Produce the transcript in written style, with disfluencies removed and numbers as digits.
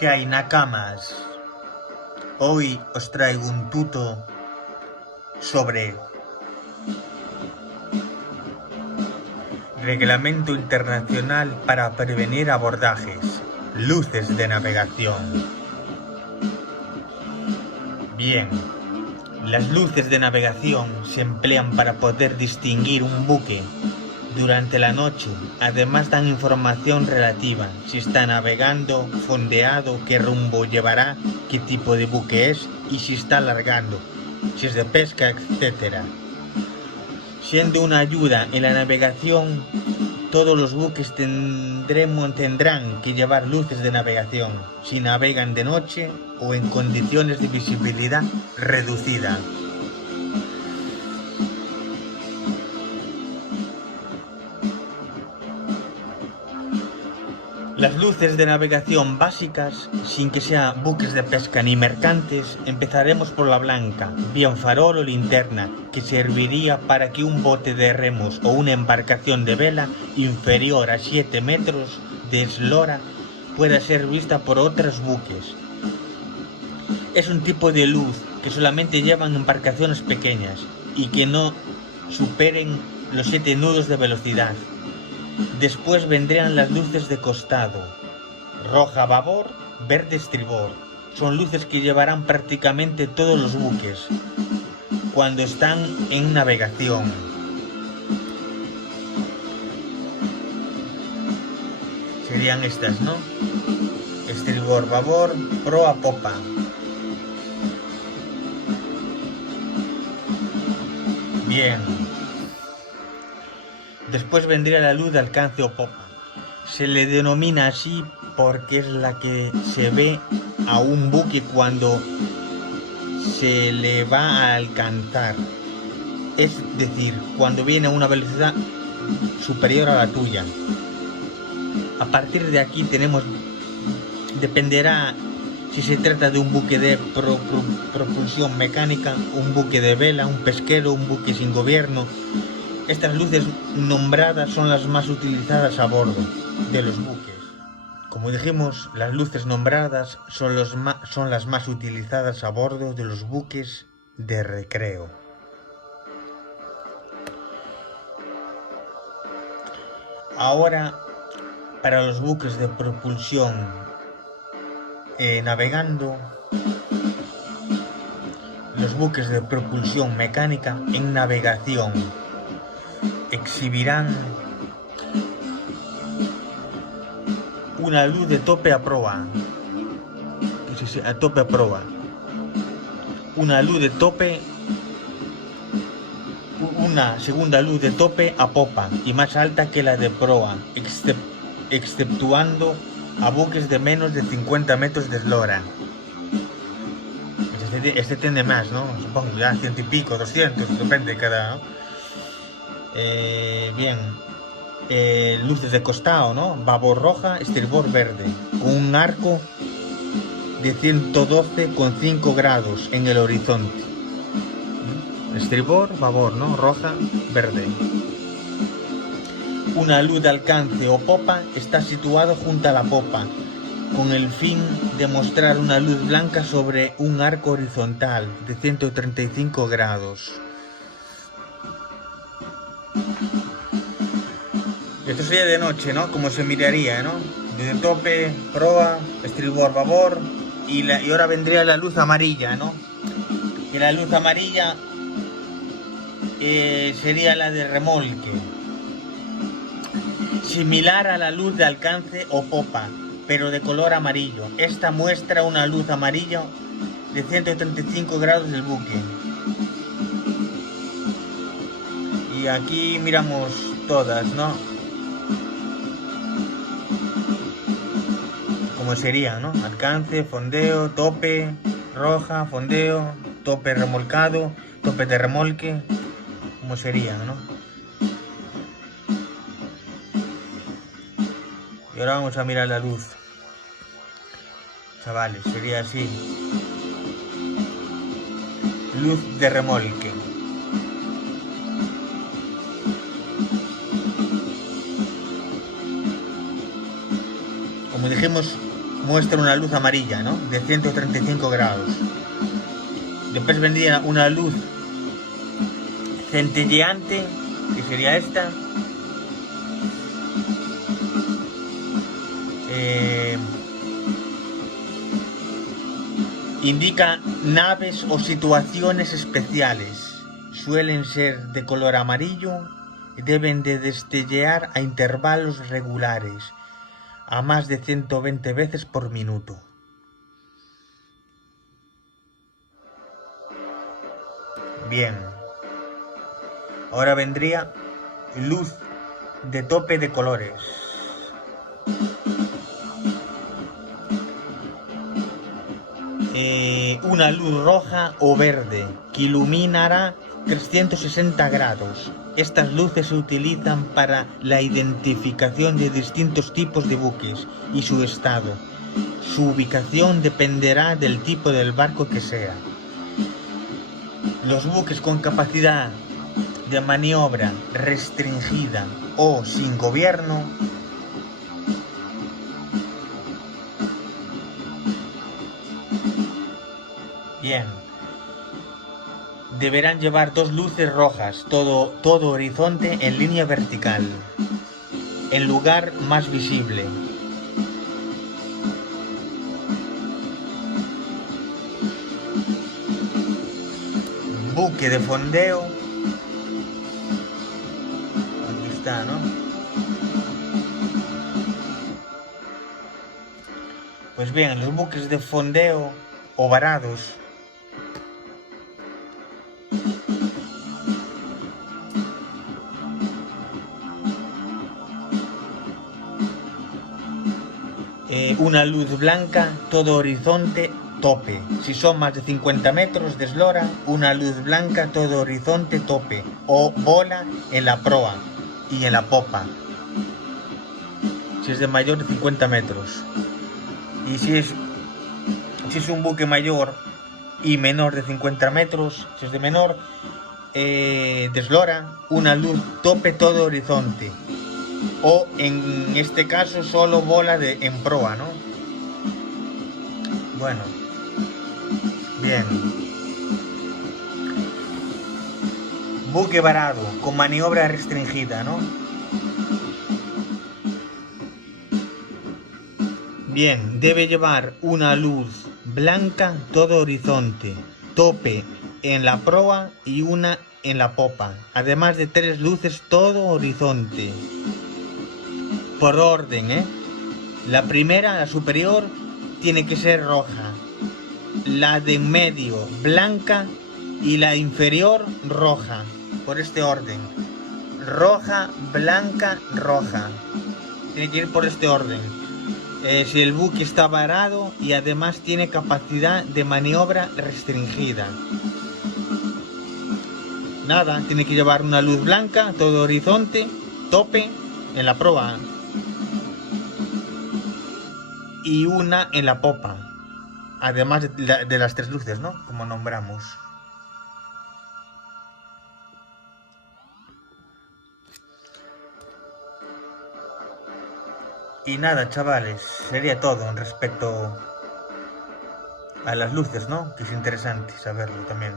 ¿Qué hay, nakamas? Hoy os traigo un tuto sobre Reglamento Internacional para prevenir abordajes, luces de navegación. Bien, las luces de navegación se emplean para poder distinguir un buque durante la noche. Además dan información relativa, si está navegando, fondeado, qué rumbo llevará, qué tipo de buque es y si está largando, si es de pesca, etc. Siendo una ayuda en la navegación, todos los buques tendrán que llevar luces de navegación, si navegan de noche o en condiciones de visibilidad reducida. Las luces de navegación básicas, sin que sean buques de pesca ni mercantes, empezaremos por la blanca, bien farol o linterna, que serviría para que un bote de remos o una embarcación de vela inferior a 7 metros de eslora pueda ser vista por otros buques. Es un tipo de luz que solamente llevan embarcaciones pequeñas y que no superen los 7 nudos de velocidad. Después vendrían las luces de costado, roja a babor, verde a estribor. Son luces que llevarán prácticamente todos los buques cuando están en navegación. Serían estas, ¿no? Estribor, babor, proa, popa. Bien. Después vendría la luz de alcance o popa. Se le denomina así porque es la que se ve a un buque cuando se le va a alcanzar. Es decir, cuando viene a una velocidad superior a la tuya. A partir de aquí dependerá si se trata de un buque de propulsión mecánica, un buque de vela, un pesquero, un buque sin gobierno. Estas luces nombradas son las más utilizadas a bordo de los buques. Como dijimos, las luces nombradas son las más utilizadas a bordo de los buques de recreo. Ahora, para los buques de propulsión navegando, los buques de propulsión mecánica en navegación exhibirán una luz de tope a proa, a tope a proa, una luz de tope, una segunda luz de tope a popa y más alta que la de proa, exceptuando a buques de menos de 50 metros de eslora. Este tiene más, ¿no? Supongo ya 100 y pico, 200, depende cada, ¿no? Bien, luces de costado, ¿no? Babor roja, estribor verde, con un arco de 112,5 grados en el horizonte. Estribor, babor, ¿no? Roja, verde. Una luz de alcance o popa está situado junto a la popa, con el fin de mostrar una luz blanca sobre un arco horizontal de 135 grados. Esto sería de noche, ¿no? Como se miraría, ¿no? De tope, proa, estribor, babor y ahora vendría la luz amarilla, ¿no? Y la luz amarilla sería la de remolque, similar a la luz de alcance o popa, pero de color amarillo. Esta muestra una luz amarilla de 135 grados del buque. Y aquí miramos todas, ¿no? Como sería, ¿no? Alcance, fondeo, tope, roja, fondeo, tope remolcado, tope de remolque. Como sería, ¿no? Y ahora vamos a mirar la luz. Chavales, sería así. Luz de remolque. Como dijimos, muestra una luz amarilla, ¿no? De 135 grados. Después vendría una luz centelleante, que sería esta. Indica naves o situaciones especiales. Suelen ser de color amarillo y deben de destellear a intervalos regulares, a más de 120 veces por minuto. Bien. Ahora vendría luz de tope de colores. Una luz roja o verde que iluminará 360 grados. Estas luces se utilizan para la identificación de distintos tipos de buques y su estado. Su ubicación dependerá del tipo del barco que sea. Los buques con capacidad de maniobra restringida o sin gobierno deberán llevar dos luces rojas, todo horizonte en línea vertical, en lugar más visible. Buque de fondeo. Aquí está, ¿no? Pues bien, los buques de fondeo o varados una luz blanca, todo horizonte, tope. Si son más de 50 metros de eslora, una luz blanca, todo horizonte, tope. O bola en la proa y en la popa. Si es de mayor de 50 metros. Y si es un buque mayor y menor de 50 metros, si es de menor, de eslora, una luz tope, todo horizonte. O en este caso solo bola en proa, ¿no? Bueno, bien. Buque varado con maniobra restringida, ¿no? Bien, debe llevar una luz blanca todo horizonte, tope en la proa y una en la popa, además de 3 luces todo horizonte. Por orden, La primera, la superior, tiene que ser roja. La de en medio, blanca. Y la inferior, roja. Por este orden. Roja, blanca, roja. Tiene que ir por este orden. Si el buque está varado y además tiene capacidad de maniobra restringida. Nada, tiene que llevar una luz blanca, todo horizonte, tope, en la proa. Y una en la popa, además de las 3 luces, ¿no? Como nombramos. Y nada, chavales, sería todo en respecto a las luces, ¿no? Que es interesante saberlo también.